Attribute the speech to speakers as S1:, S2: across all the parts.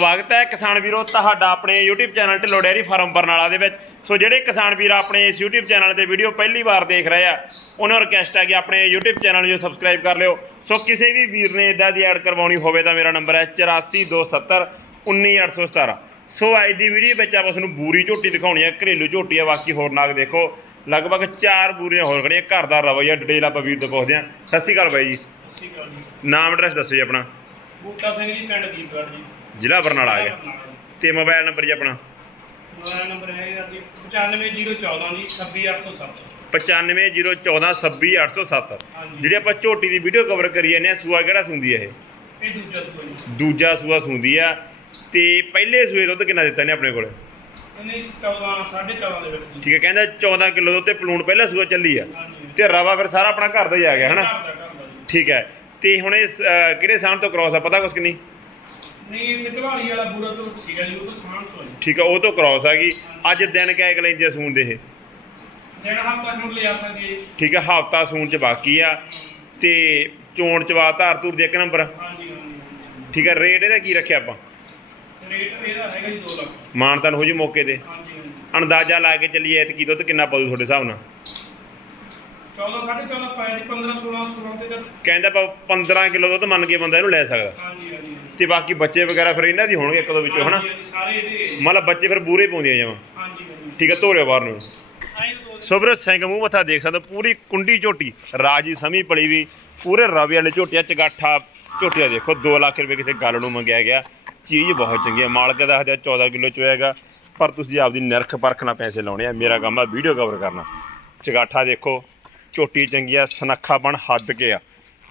S1: ਸਵਾਗਤ ਹੈ ਕਿਸਾਨ ਵੀਰੋ ਤੁਹਾਡਾ ਆਪਣੇ YouTube channel Dhillon dairy farm Barnala ਦੇ ਵਿੱਚ। ਸੋ ਜਿਹੜੇ ਕਿਸਾਨ ਵੀਰ ਆਪਣੇ ਇਸ YouTube ਚੈਨਲ ਤੇ ਵੀਡੀਓ ਪਹਿਲੀ ਵਾਰ ਦੇਖ ਰਹੇ ਆ ਉਹਨਾਂ ਨੂੰ ਰਿਕਵੈਸਟ ਹੈ ਕਿ ਆਪਣੇ YouTube ਚੈਨਲ ਨੂੰ ਸਬਸਕ੍ਰਾਈਬ ਕਰ ਲਿਓ। ਸੋ ਕਿਸੇ ਵੀ ਵੀਰ ਨੇ ਇਦਾਂ ਦੀ ਐਡ ਕਰਵਾਉਣੀ ਹੋਵੇ ਤਾਂ ਮੇਰਾ ਨੰਬਰ ਹੈ 8427 19817 ਸੋ ਅੱਜ ਦੀ ਵੀਡੀਓ ਵਿੱਚ ਆਪਾਂ ਤੁਹਾਨੂੰ ਬੂਰੀ ਝੋਟੀ ਦਿਖਾਉਣੀ ਹੈ ਘਰੇਲੂ ਝੋਟੀ ਹੈ ਬਾਕੀ ਹੋਰ ਨਾਗ ਦੇਖੋ। ਲਗਭਗ 4 ਬੂਰੀਆਂ ਹੋਰ ਖੜੀਆਂ ਘਰ ਦਾ ਰਵਈਆ ਡਿਟੇਲ ਆਪਾਂ ਵੀਰ ਤੋਂ ਪੁੱਛਦੇ ਹਾਂ। ਸਤਿ ਸ਼੍ਰੀ ਅਕਾਲ ਬਾਈ ਜੀ।
S2: ਸਤਿ ਸ਼੍ਰੀ ਅਕਾਲ ਜੀ।
S1: ਨਾਮ ਐਡਰੈਸ ਦੱਸੋ ਜੀ ਆਪਣਾ।
S2: ਬੂਟਾ ਸਿੰਘ ਜੀ ਪਿੰਡ ਦੀਪਗੜ੍ਹ ਜੀ।
S1: ਜ਼ਿਲ੍ਹਾ ਬਰਨਾਲਾ ਆ ਗਿਆ। ਤੇ ਮੋਬਾਈਲ ਨੰਬਰ ਜੀ ਆਪਣਾ?
S2: ਮੋਬਾਈਲ ਨੰਬਰ ਹੈ ਜੀ 95014 ਜੀ 26807
S1: 9501426807
S2: ਹਾਂਜੀ।
S1: ਜਿਹੜੀ ਆਪਾਂ ਝੋਟੀ ਦੀ ਵੀਡੀਓ ਕਵਰ ਕਰੀ ਜਾਂਦੇ ਆ ਸੂਆ ਕਿਹੜਾ ਸੁੰਦੀ ਹੈ ਇਹ?
S2: ਇਹ ਦੂਜਾ ਸੂਆ ਜੀ।
S1: ਦੂਜਾ ਸੂਆ ਸੁੰਦੀ ਆ। ਤੇ ਪਹਿਲੇ ਸੂਏ ਦੁੱਧ ਕਿੰਨਾ ਦਿੱਤਾ ਨੇ ਆਪਣੇ ਕੋਲ?
S2: ਇਹਨੇ 14 14.5 ਦੇ ਵਿੱਚ ਜੀ
S1: ਠੀਕ ਹੈ ਕਹਿੰਦਾ 14 ਕਿਲੋ ਦੁੱਧ ਤੇ ਪਲੂਣ ਪਹਿਲਾ ਸੂਆ ਚੱਲੀ ਆ।
S2: ਹਾਂਜੀ।
S1: ਤੇ ਰਵਾ ਫਿਰ ਸਾਰਾ ਆਪਣਾ ਘਰ ਦਾ ਹੀ ਆ ਗਿਆ ਹਨਾ?
S2: ਘਰ ਦਾ ਘਰ ਦਾ ਜੀ।
S1: ਠੀਕ ਹੈ। ਤੇ ਹੁਣ ਇਹ ਸ- ਅਹ ਕਿਹੜੇ ਸਾਹਣ ਤੋਂ ਕ੍ਰਾਸ ਆ? ਪਤਾ ਕੁਛ ਕਿ ਨਹੀਂ?
S2: ਨਹੀਂ ਇਹ ਢਵਾਲੀ ਵਾਲਾ ਬੂਰਾ ਤੋਂ ਸੀਗਾ ਜੀ ਉਹ ਤੋਂ ਸਮਾਨ ਤੋਂ ਜੀ।
S1: ਠੀਕ ਹੈ ਉਹ ਤੋਂ ਕ੍ਰਾਸ ਆ ਗਈ। ਅੱਜ ਦਿਨ ਕਿਆ ਇੱਕ ਲੈਂਦੇ ਆ ਸੂਣ ਦੇ ਇਹ?
S2: ਜਿਹੜਾ ਹਮ ਤੱਕ ਨੂੰ ਲਿਆ ਸਕਦੇ ਜੀ।
S1: ਠੀਕ ਹੈ ਹਫਤਾ ਸੂਣ ਚ ਬਾਕੀ ਆ। ਤੇ ਚੋਣ ਚਵਾ ਧਾਰ ਧੂਰ ਦੇ ਇੱਕ ਨੰਬਰ
S2: ਹਾਂਜੀ ਹਾਂਜੀ ਹਾਂਜੀ।
S1: ਠੀਕ ਹੈ ਰੇਟ ਇਹਦਾ ਕੀ ਰੱਖਿਆ ਆਪਾਂ?
S2: ਰੇਟ ਇਹਦਾ ਹੈਗਾ ਜੀ 2 ਲੱਖ।
S1: ਮਾਨਤਨ ਹੋ ਜੀ ਮੌਕੇ ਤੇ।
S2: ਹਾਂਜੀ ਹਾਂਜੀ।
S1: ਅੰਦਾਜ਼ਾ ਲਾ ਕੇ ਚੱਲੀਏ ਐਤਕੀ ਦੁੱਧ ਕਿੰਨਾ ਪਊ ਤੁਹਾਡੇ ਹਿਸਾਬ ਨਾਲ?
S2: 14 14.5 ਪਾਇਆ ਜੀ 15 16 16 ਤੇ
S1: ਕਹਿੰਦਾ ਆਪਾਂ 15 ਕਿਲੋ ਦੁੱਧ ਮੰਨ ਕੇ ਬੰਦਾ ਇਹਨੂੰ ਲੈ ਸਕਦਾ।
S2: ਹਾਂਜੀ।
S1: ਤੇ ਬਾਕੀ ਬੱਚੇ ਵਗੈਰਾ ਫਿਰ ਇਹਨਾਂ ਦੀ ਹੋਣਗੇ ਇੱਕ ਦੋ ਵਿੱਚੋਂ ਹਨਾ?
S2: ਸਾਰੇ ਇਹਦੇ
S1: ਮਤਲਬ ਬੱਚੇ ਫਿਰ ਪੂਰੇ ਪਾਉਂਦੀਆਂ ਜਾਵਾਂ।
S2: ਹਾਂਜੀ ਹਾਂਜੀ।
S1: ਠੀਕ ਹੈ ਧੋਰਿਓ ਬਾਹਰ ਨੂੰ।
S2: ਦੋ
S1: ਵੀਰੋ ਸਿੰਘ ਮੂੰਹ ਮੱਥਾ ਦੇਖ ਸਕਦੇ ਹੋ, ਪੂਰੀ ਕੁੰਡੀ ਝੋਟੀ ਰਾਜੀ ਸਮੀ ਪਲੀ ਵੀ ਪੂਰੇ ਰਵੇ ਵਾਲੇ ਝੋਟੀਆਂ ਚਗਾਠਾ ਝੋਟੀਆਂ ਦੇਖੋ 2 ਲੱਖ ਰੁਪਏ ਕਿਸੇ ਗੱਲ ਨੂੰ ਮੰਗਿਆ ਗਿਆ। ਚੀਜ਼ ਬਹੁਤ ਚੰਗੀ ਹੈ ਮਾਲਕ ਦੱਸਦਾ 14 ਕਿਲੋ ਚੋਏਗਾ ਪਰ ਤੁਸੀਂ ਆਪਦੀ ਨਿਰਖ ਪਰਖ ਨਾਲ ਪੈਸੇ ਲਾਉਣੇ ਆ ਮੇਰਾ ਕੰਮ ਆ ਵੀਡੀਓ ਕਵਰ ਕਰਨਾ। ਚਗਾਠਾ ਦੇਖੋ ਝੋਟੀ ਚੰਗੀ ਆ ਸਨੱਖਾ ਬਣ ਹੱਦ ਕੇ ਆ।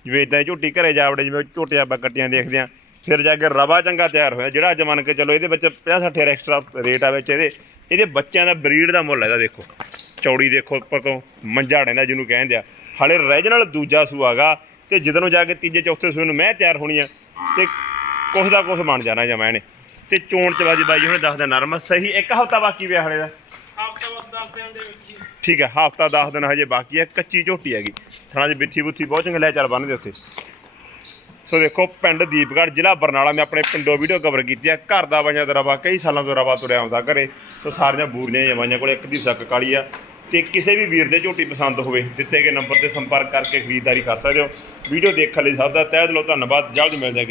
S1: ਜਿਵੇਂ ਇਦਾਂ ਝੋਟੀ ਘਰੇ ਜਾ ਵੜੇ ਜਿਵੇਂ ਝੋਟੀਆਂ ਆਪਾਂ ਕੱਟੀਆਂ ਦੇਖਦੇ ਆ ਫਿਰ ਜਾ ਕੇ ਰਵਾ ਚੰਗਾ ਤਿਆਰ ਹੋਇਆ, ਜਿਹੜਾ ਅੱਜ ਮੰਨ ਕੇ ਚਲੋ ਇਹਦੇ ਵਿੱਚ 50 60 ਐਕਸਟਰਾ ਰੇਟ ਆ ਵਿੱਚ ਇਹਦੇ ਇਹਦੇ ਬੱਚਿਆਂ ਦਾ ਬਰੀਡ ਦਾ ਮੁੱਲ ਇਹਦਾ ਦੇਖੋ। ਚੌੜੀ ਦੇਖੋ ਉੱਪਰ ਤੋਂ ਮੰਝਾ ਡੈਂਦਾ ਜਿਹਨੂੰ ਕਹਿੰਦੇ ਆ। ਹਾਲੇ ਰੀਜਨਲ ਦੂਜਾ ਸੂਆਗਾ ਤੇ ਜਦੋਂ ਜਾ ਕੇ ਤੀਜੇ ਚੌਥੇ ਸੂਏ ਨੂੰ ਮੈਂ ਤਿਆਰ ਹੋਣੀ ਆ ਤੇ ਕੁਛ ਦਾ ਕੁਛ ਬਣ ਜਾਣਾ ਜਾਂ ਮੈਂ ਨੇ ਤੇ ਚੋਣ ਚ ਬਾਜੀ ਬਾਈ ਉਹਨੇ ਦੱਸਦਾ ਨਰਮ ਸਹੀ ਇੱਕ ਹਫਤਾ ਬਾਕੀ ਪਿਆ ਹਲੇ ਦਾ। ਠੀਕ ਹੈ ਹਫਤਾ 10 ਦਿਨ ਹਜੇ ਬਾਕੀ ਹੈ ਕੱਚੀ ਝੋਟੀ ਹੈਗੀ। ਥਣਾ ਚ ਬਿੱਥੀ ਬੁੱਥੀ ਬਹੁਤ ਚੰਗੇ, ਲੈ ਚੱਲ ਬੰਨਦੇ ਉੱਥੇ। ਸੋ ਦੇਖੋ, ਪਿੰਡ ਦੀਪਗੜ੍ਹ, ਜ਼ਿਲ੍ਹਾ ਬਰਨਾਲਾ, ਮੈਂ ਆਪਣੇ ਪਿੰਡੋਂ ਵੀਡੀਓ ਕਵਰ ਕੀਤੀ ਹੈ। ਘਰ ਦਾ ਬਾਈਆਂ ਦਾ ਰਵਾ, ਕਈ ਸਾਲਾਂ ਤੋਂ ਰਵਾ ਤੁਰਿਆ ਆਉਂਦਾ ਘਰੇ। ਸੋ ਸਾਰੀਆਂ ਬੂਰੀਆਂ ਹੀ ਬਾਈਆਂ ਕੋਲ ਇੱਕ ਦੀ ਸੱਕ ਕਾਲੀ ਆ। ਤੇ ਕਿਸੇ ਵੀ ਵੀਰ ਦੇ ਝੋਟੀ ਪਸੰਦ ਹੋਵੇ, ਦਿੱਤੇ ਗਏ ਨੰਬਰ ਤੇ ਸੰਪਰਕ ਕਰਕੇ ਖਰੀਦਦਾਰੀ ਕਰ ਸਕਦੇ ਹੋ। ਵੀਡੀਓ ਦੇਖਣ ਲਈ ਸਭ ਦਾ ਤਹਿ ਦਿਲੋਂ ਧੰਨਵਾਦ। ਜਲਦ ਮਿਲ ਜਾਏਗੀ